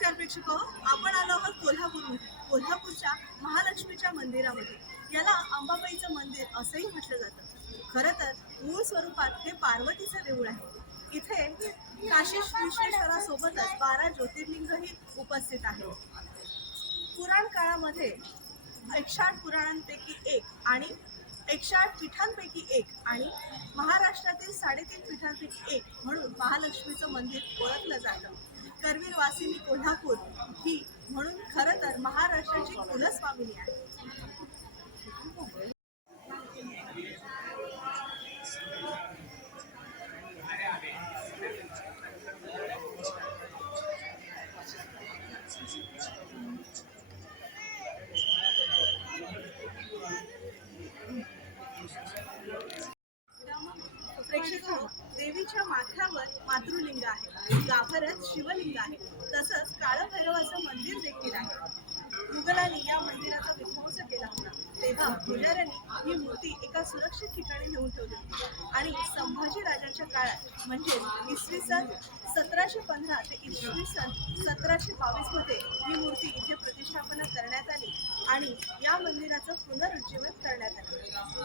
नमस्कार प्रेक्षक आपण आलो आहोत कोल्हापूरमध्ये कोल्हापूरच्या महालक्ष्मीच्या मंदिरामध्ये. याला अंबाबाईचं मंदिर असंही म्हटलं जातं. खरं तर मूळ स्वरूपात हे पार्वतीचं देऊळ आहे. इथे काशी विश्वेश्वरासोबतच बारा ज्योतिर्लिंगही उपस्थित आहे पुराण काळामध्ये एकशे आठ पुराणांपैकी एक आणि एकशे आठ पीठांपैकी एक आणि महाराष्ट्रातील साडेतीन पीठांपैकी एक म्हणून महालक्ष्मीचं मंदिर ओळखलं जातं. करवीर वासिनी कोल्हापूर ही म्हणून खरं तर महाराष्ट्राची कुलस्वामिनी आहे. प्रेक्षक हो, देवीच्या माथ्यावर मातृ मातृलिंग आहे. गाभाऱ्यात शिवलिंग आहे. तसंच काळभैरवाचं मंदिर देखील आहे. मुघलांनी या मंदिराचा विध्वंस केला होता. तेव्हा पुजाऱ्यांनी ही मूर्ती एका सुरक्षित ठिकाणी नेऊन ठेवली होती. आणि संभाजी राजांच्या काळात म्हणजेच इसवी सन सतराशे पंधरा ते इसवी सन सतराशे बावीसमध्ये ही मूर्ती इथे प्रतिष्ठापना करण्यात आली. आणि या मंदिराचं पुनरुज्जीवन करण्यात आलं.